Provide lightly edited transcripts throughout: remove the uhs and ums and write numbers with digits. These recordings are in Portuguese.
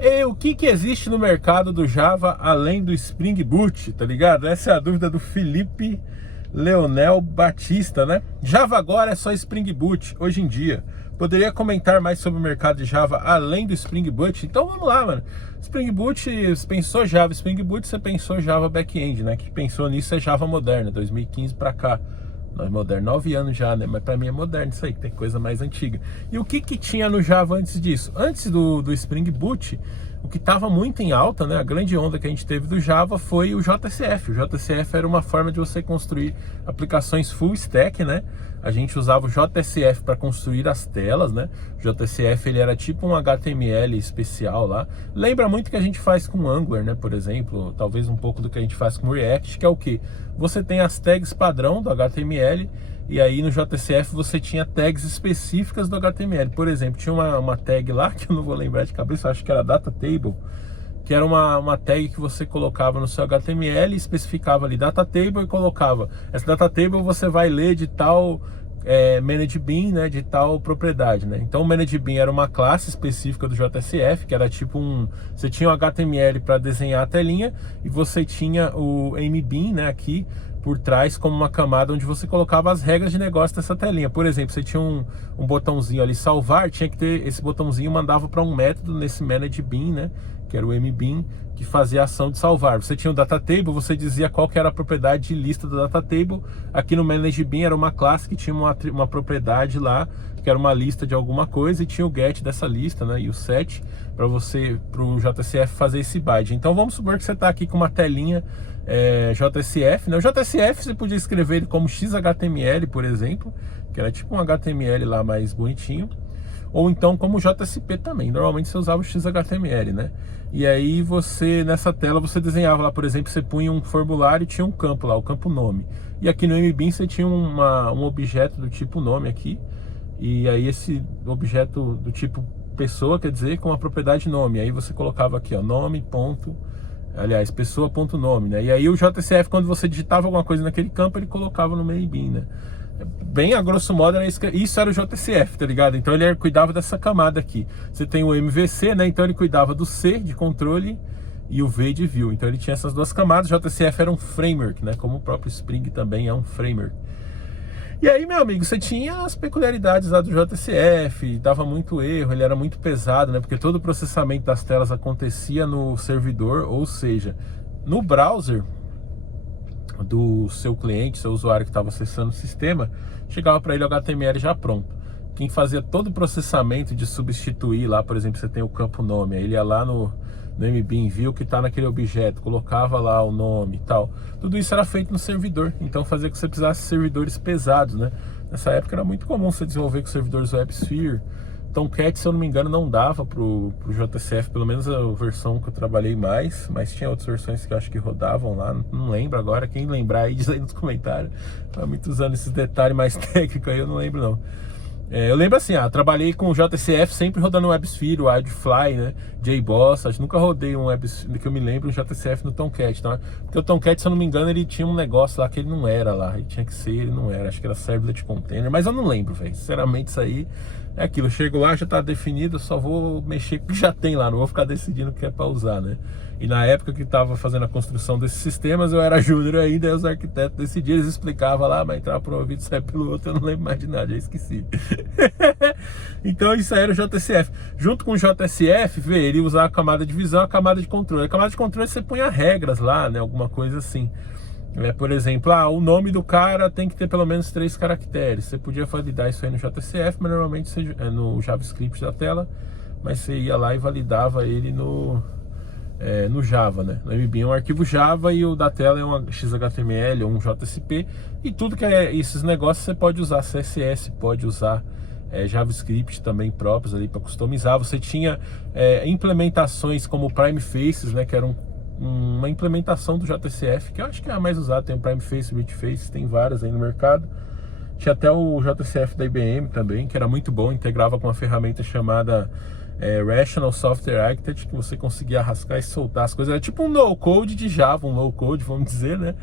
E o que existe no mercado do Java além do Spring Boot, tá ligado? Essa é a dúvida do Felipe Leonel Batista, né? Java agora é só Spring Boot, hoje em dia. Poderia comentar mais sobre o mercado de Java além do Spring Boot? Então vamos lá, mano. Spring Boot, você pensou Java Spring Boot, você pensou Java Backend, né? Que pensou nisso é Java moderna, 2015 pra cá. Não é moderno, 9 anos já, né? Mas pra mim é moderno isso aí, tem coisa mais antiga. E o que tinha no Java antes disso? Antes do Spring Boot, o que estava muito em alta, né? A grande onda que a gente teve do Java foi o JCF. O JCF era uma forma de você construir aplicações full stack, né? A gente usava o JSF para construir as telas, né? O JSF ele era tipo um HTML especial lá. Lembra muito que a gente faz com Angular, né? Por exemplo, talvez um pouco do que a gente faz com React, que é o que? Você tem as tags padrão do HTML e aí no JCF você tinha tags específicas do HTML. Por exemplo, tinha uma tag lá, que eu não vou lembrar de cabeça, acho que era data table, que era uma tag que você colocava no seu HTML, especificava ali data table e colocava, essa data table você vai ler de tal manage bean, né, de tal propriedade, né? Então o manage bean era uma classe específica do JSF, que era tipo você tinha o HTML para desenhar a telinha e você tinha o mbean, né, aqui por trás como uma camada onde você colocava as regras de negócio dessa telinha. Por exemplo, você tinha um botãozinho ali salvar, tinha que ter esse botãozinho, mandava para um método nesse manage bean, né, que era o mbean, que fazia a ação de salvar. Você tinha o data table, você dizia qual que era a propriedade de lista do data table. Aqui no manage bean era uma classe que tinha uma propriedade lá, que era uma lista de alguma coisa, e tinha o get dessa lista, né, e o set para o JSF fazer esse byte. Então vamos supor que você está aqui com uma telinha JSF, né? O JSF você podia escrever ele como XHTML, por exemplo, que era tipo um HTML lá mais bonitinho, ou então como JSP também. Normalmente você usava o XHTML, né? E aí você, nessa tela, você desenhava lá, por exemplo, você punha um formulário e tinha um campo lá, o campo nome. E aqui no mbean você tinha um objeto do tipo nome aqui, e aí esse objeto do tipo pessoa, quer dizer, com a propriedade nome. Aí você colocava aqui, ó, nome, ponto, aliás, pessoa.nome, né? E aí o JSF, quando você digitava alguma coisa naquele campo, ele colocava no mbean, né? Bem a grosso modo, isso era o JSF, tá ligado? Então ele cuidava dessa camada aqui. Você tem o MVC, né? Então ele cuidava do C de controle e o V de view. Então ele tinha essas duas camadas. O JSF era um framework, né? Como o próprio Spring também é um framework. E aí, meu amigo, você tinha as peculiaridades lá do JSF, dava muito erro, ele era muito pesado, né? Porque todo o processamento das telas acontecia no servidor, ou seja, no browser do seu cliente, seu usuário que estava acessando o sistema, chegava para ele o HTML já pronto. Quem fazia todo o processamento de substituir lá, por exemplo, você tem o campo nome, aí ele ia lá no mbean, viu que está naquele objeto, colocava lá o nome e tal. Tudo isso era feito no servidor, então fazia com que você precisasse de servidores pesados, né? Nessa época era muito comum você desenvolver com servidores WebSphere. Tomcat, se eu não me engano, não dava pro JSF, pelo menos a versão que eu trabalhei mais, mas tinha outras versões que eu acho que rodavam lá, não lembro agora. Quem lembrar aí, diz aí nos comentários. Há muitos anos esses detalhes mais técnicos aí eu não lembro não. Eu lembro assim, trabalhei com o JSF sempre rodando o WebSphere, o Wildfly, né, JBoss. Acho que nunca rodei um WebSphere, que eu me lembro, um JSF no Tomcat, tá? Porque o Tomcat, se eu não me engano, ele tinha um negócio lá que ele não era lá, ele tinha que ser, ele não era, acho que era servlet container, mas eu não lembro, velho, sinceramente isso aí é aquilo, eu chego lá, já tá definido, eu só vou mexer com o que já tem lá, não vou ficar decidindo o que é pra usar, né? E na época que tava fazendo a construção desses sistemas, eu era júnior ainda, aí os arquitetos decidiam, eles explicavam lá, mas entrava por um ouvido e saia pelo outro, eu não lembro mais de nada, já esqueci. Então isso aí era o JSF. Junto com o JSF, ele usava a camada de visão, a camada de controle. A camada de controle você punha regras lá, né? Alguma coisa assim. Por exemplo, o nome do cara tem que ter pelo menos 3 caracteres. Você podia validar isso aí no JSF, mas normalmente no JavaScript da tela, mas você ia lá e validava ele no Java, né? No mbean é um arquivo Java e o da tela é um XHTML ou um JSP. E tudo que é esses negócios você pode usar CSS, pode usar JavaScript também próprios ali para customizar. Você tinha implementações como o Prime Faces, né? Que era uma implementação do JSF, que eu acho que é a mais usada. Tem o Prime Face, Rich Face, tem várias aí no mercado. Tinha até o JSF da IBM também, que era muito bom, integrava com uma ferramenta chamada Rational Software Architect, que você conseguia arrascar e soltar as coisas. Era tipo um no-code de Java, um low-code, vamos dizer, né?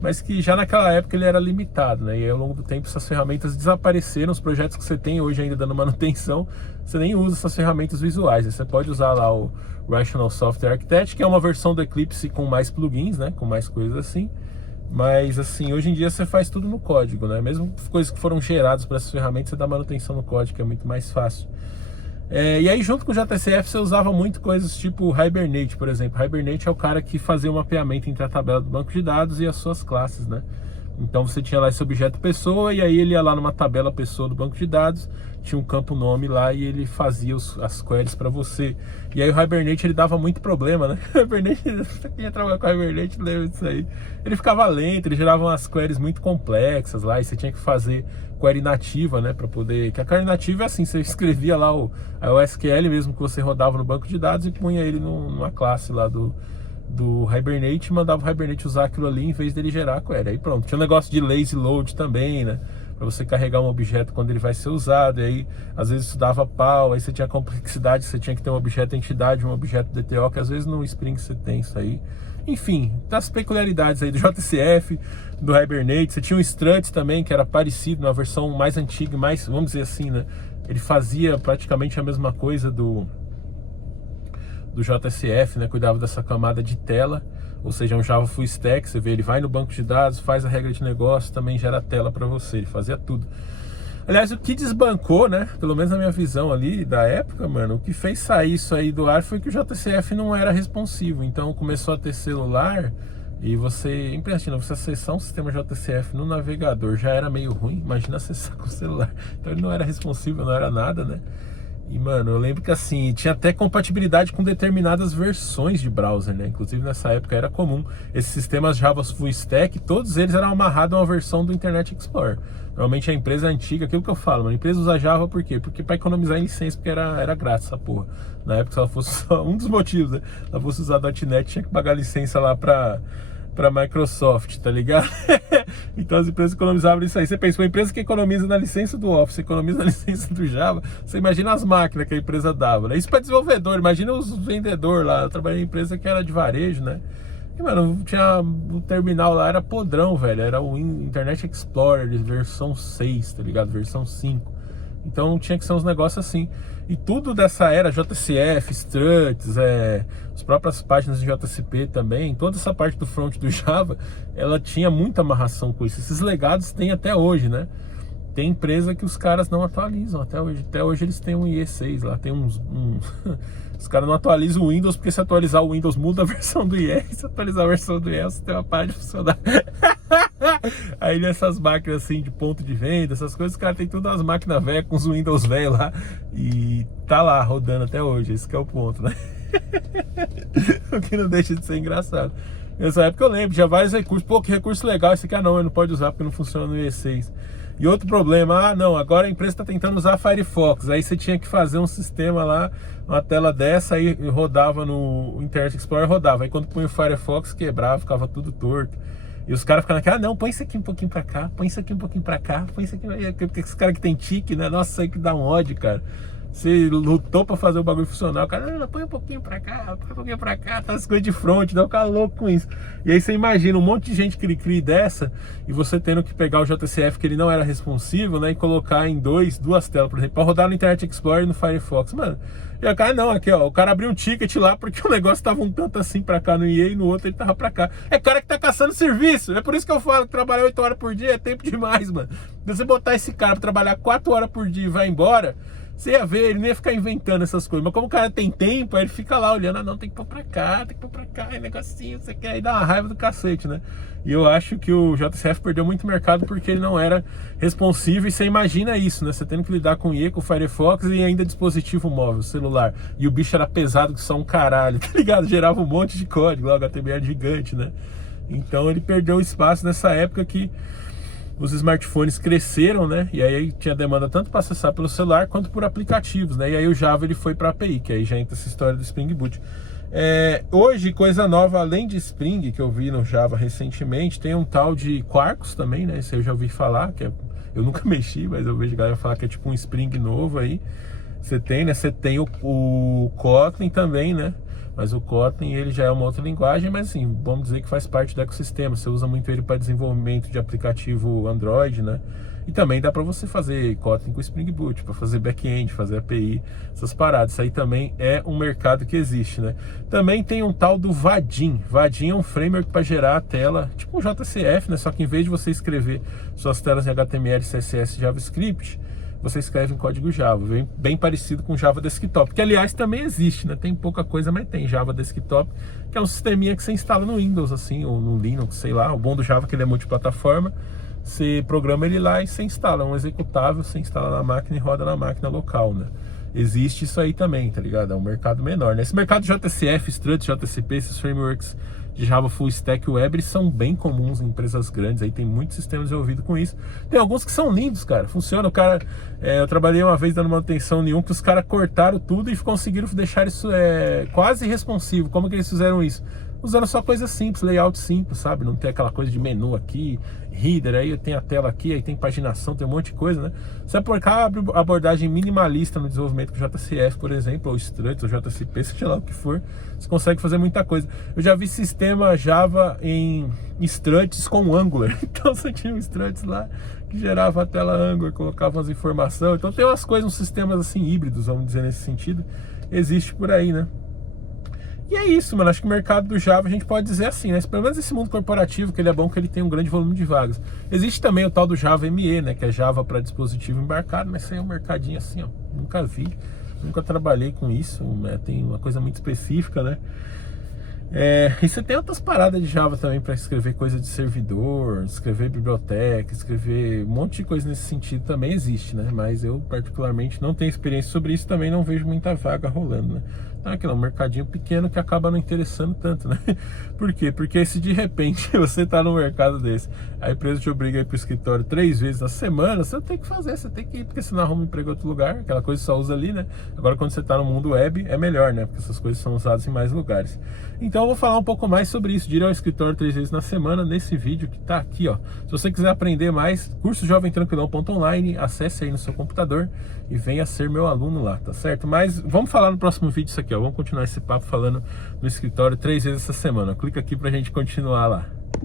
mas que já naquela época ele era limitado, né? E aí, ao longo do tempo essas ferramentas desapareceram. Os projetos que você tem hoje ainda dando manutenção, você nem usa essas ferramentas visuais. Você pode usar lá o Rational Software Architect, que é uma versão do Eclipse com mais plugins, né? Com mais coisas assim. Mas assim, hoje em dia você faz tudo no código, né? Mesmo coisas que foram geradas para essas ferramentas, você dá manutenção no código, que é muito mais fácil. E aí junto com o JSF você usava muito coisas tipo o Hibernate, por exemplo. Hibernate é o cara que fazia o mapeamento entre a tabela do banco de dados e as suas classes, né? Então você tinha lá esse objeto pessoa, e aí ele ia lá numa tabela pessoa do banco de dados, tinha um campo nome lá e ele fazia as queries para você. E aí o Hibernate ele dava muito problema, né? O Hibernate, quem ia trabalhar com o Hibernate lembra disso aí. Ele ficava lento, ele gerava umas queries muito complexas lá, e você tinha que fazer query nativa, né, para poder... Que a query nativa é assim, você escrevia lá o SQL mesmo que você rodava no banco de dados e punha ele numa classe lá do Hibernate, e mandava o Hibernate usar aquilo ali em vez dele gerar a query. Aí pronto, tinha um negócio de lazy load também, né, para você carregar um objeto quando ele vai ser usado. E aí às vezes isso dava pau, aí você tinha complexidade, você tinha que ter um objeto entidade, um objeto DTO, que às vezes no Spring você tem isso aí. Enfim, das peculiaridades aí do JCF, do Hibernate. Você tinha o Struts também, que era parecido, na versão mais antiga, mais, vamos dizer assim, né, ele fazia praticamente a mesma coisa do JSF, né? Cuidava dessa camada de tela, ou seja, um Java Full Stack. Você vê, ele vai no banco de dados, faz a regra de negócio, também gera tela para você, ele fazia tudo. Aliás, o que desbancou, né, pelo menos na minha visão ali da época, mano, o que fez sair isso aí do ar foi que o JCF não era responsivo. Então começou a ter celular e você, imagina, você acessar um sistema JCF no navegador já era meio ruim, imagina acessar com o celular. Então ele não era responsivo, não era nada, né? E, mano, eu lembro que assim, tinha até compatibilidade com determinadas versões de browser, né? Inclusive nessa época era comum. Esses sistemas Java Full Stack, todos eles eram amarrados a uma versão do Internet Explorer. Normalmente a empresa antiga, aquilo que eu falo, mano, a empresa usa Java por quê? Porque pra economizar em licença, porque era grátis essa porra. Na época, se ela fosse só um dos motivos, né? Se ela fosse usar .NET, tinha que pagar licença lá pra Microsoft, tá ligado? Então as empresas economizavam isso aí. Você pensa, uma empresa que economiza na licença do Office, economiza na licença do Java, você imagina as máquinas que a empresa dava, né? Isso para desenvolvedor, imagina os vendedores lá. Eu trabalhei em empresa que era de varejo, né? E, mano, tinha o terminal lá, era podrão, velho. Era o Internet Explorer versão 6, tá ligado? Versão 5. Então tinha que ser uns negócios assim. E tudo dessa era, JCF, Struts, as próprias páginas de JCP também, toda essa parte do front do Java, ela tinha muita amarração com isso. Esses legados tem até hoje, né? Tem empresa que os caras não atualizam até hoje. Até hoje eles têm um IE6 lá, tem os caras não atualizam o Windows, porque se atualizar o Windows muda a versão do IE. Se atualizar a versão do IE, o sistema para de funcionar. Aí nessas máquinas assim de ponto de venda, essas coisas, os caras tem todas as máquinas velhas com os Windows velhos lá e tá lá rodando até hoje. Esse que é o ponto, né? O que não deixa de ser engraçado. Nessa época eu lembro, já vários recursos. Pô, que recurso legal, esse aqui não pode usar porque não funciona no IE6. E outro problema, não, agora a empresa está tentando usar Firefox. Aí você tinha que fazer um sistema lá, uma tela dessa, aí rodava no Internet Explorer, rodava. Aí quando punha o Firefox, quebrava, ficava tudo torto. E os caras ficavam naquela, não, põe isso aqui um pouquinho pra cá, põe isso aqui um pouquinho pra cá, põe isso aqui, porque esse cara que tem tique, né? Nossa, isso aí que dá um ódio, cara. Você lutou pra fazer o bagulho funcionar, o cara, não, põe um pouquinho pra cá, põe um pouquinho pra cá, tá as coisas de front, dá um cara louco com isso. E aí você imagina um monte de gente cri-cri dessa, e você tendo que pegar o JCF, que ele não era responsivo, né, e colocar em duas telas, por exemplo, pra rodar no Internet Explorer e no Firefox, mano. E o cara, não, aqui ó, o cara abriu um ticket lá porque o negócio tava um tanto assim pra cá no IE e no outro ele tava pra cá. É cara que tá caçando serviço, é por isso que eu falo que trabalhar 8 horas por dia é tempo demais, mano. Se você botar esse cara pra trabalhar 4 horas por dia e vai embora, você ia ver, ele não ia ficar inventando essas coisas. Mas como o cara tem tempo, aí ele fica lá olhando, não, tem que pôr pra cá, tem que pôr pra cá, é negocinho, você quer, aí dá uma raiva do cacete, né? E eu acho que o JCF perdeu muito mercado porque ele não era responsivo. E você imagina isso, né? Você tendo que lidar com IE, com o Firefox e ainda dispositivo móvel, celular. E o bicho era pesado que só um caralho, tá ligado? Gerava um monte de código, o HTML gigante, né? Então ele perdeu espaço nessa época que os smartphones cresceram, né? E aí tinha demanda tanto para acessar pelo celular quanto por aplicativos, né? E aí o Java ele foi para API, que aí já entra essa história do Spring Boot. Hoje, coisa nova, além de Spring, que eu vi no Java recentemente, tem um tal de Quarkus também, né? Esse eu já ouvi falar, eu nunca mexi, mas eu vejo a galera falar que é tipo um Spring novo aí. Você tem, né? Você tem o Kotlin também, né? Mas o Kotlin, ele já é uma outra linguagem, mas assim, vamos dizer que faz parte do ecossistema. Você usa muito ele para desenvolvimento de aplicativo Android, né? E também dá para você fazer Kotlin com Spring Boot, para fazer back-end, fazer API, essas paradas. Isso aí também é um mercado que existe, né? Também tem um tal do Vaadin. Vaadin é um framework para gerar a tela, tipo um JCF, né? Só que em vez de você escrever suas telas em HTML, CSS e JavaScript, você escreve em código Java, bem parecido com Java Desktop, que aliás também existe, né? Tem pouca coisa, mas tem Java Desktop, que é um sisteminha que você instala no Windows, assim, ou no Linux, sei lá. O bom do Java é que ele é multiplataforma. Você programa ele lá e você instala um executável, você instala na máquina e roda na máquina local, né? Existe isso aí também, tá ligado? É um mercado menor, né? Esse mercado JCF, Struts, JCP, esses frameworks de Java Full Stack Web, eles são bem comuns em empresas grandes, aí tem muitos sistemas desenvolvidos com isso. Tem alguns que são lindos, cara, funciona. O cara, eu trabalhei uma vez dando manutenção em um que os caras cortaram tudo e conseguiram deixar isso quase responsivo. Como que eles fizeram isso? Usando só coisas simples, layout simples, sabe? Não tem aquela coisa de menu aqui, header, aí tem a tela aqui, aí tem paginação, tem um monte de coisa, né? Você aplicar a abordagem minimalista no desenvolvimento com JCF, por exemplo, ou Struts, ou JCP, seja lá o que for, você consegue fazer muita coisa. Eu já vi sistema Java em Struts com Angular. Então você tinha um Struts lá que gerava a tela Angular, colocava umas informações. Então tem umas coisas, uns sistemas assim híbridos, vamos dizer, nesse sentido. Existe por aí, né? E é isso, mano. Acho que o mercado do Java a gente pode dizer assim, né? Pelo menos esse mundo corporativo, que ele é bom, que ele tem um grande volume de vagas. Existe também o tal do Java ME, né? Que é Java para dispositivo embarcado, mas isso aí é um mercadinho assim, ó. Nunca vi, nunca trabalhei com isso, né? Tem uma coisa muito específica, né? E você tem outras paradas de Java também para escrever coisa de servidor, escrever biblioteca, escrever um monte de coisa nesse sentido também existe, né? Mas eu particularmente não tenho experiência sobre isso, também não vejo muita vaga rolando, né? Então aquilo é um mercadinho pequeno que acaba não interessando tanto, né? Por quê? Porque se de repente você tá num mercado desse, a empresa te obriga a ir pro escritório 3 vezes na semana, você tem que fazer, você tem que ir, porque senão arruma um emprego em outro lugar, aquela coisa só usa ali, né? Agora quando você tá no mundo web é melhor, né? Porque essas coisas são usadas em mais lugares. Então eu vou falar um pouco mais sobre isso, de ir ao escritório 3 vezes na semana, nesse vídeo que tá aqui, ó. Se você quiser aprender mais, cursojovemtranquilão.online, acesse aí no seu computador e venha ser meu aluno lá, tá certo? Mas vamos falar no próximo vídeo isso aqui, ó. Vamos continuar esse papo falando no escritório 3 vezes essa semana. Clica aqui pra gente continuar lá.